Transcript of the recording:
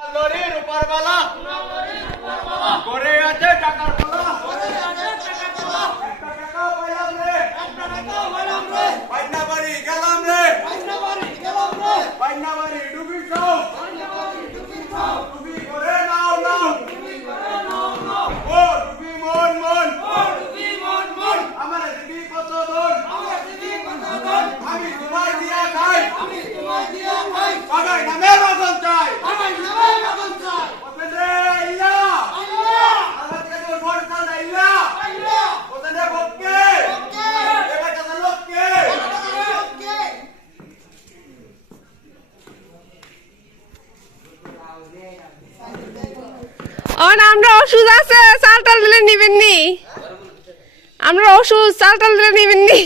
লরির উপরওয়ালা করে আছে টাকার বলা একটা টাকা পাইলাম রে পাইনা বাড়ি গেলাম রে পাইনা বাড়ি ডুবি খাও ডুবি করে নাও ও ডুবি মন আমার ডুবি কত দন আমি তোমায় দিয়া খাই বাগাই নামে বাগন চাই আমরা ওষুধ আছে চাল টাল দিলে নিবেন নি আমরা ওষুধ চাল টাল দিলে নিবেন নি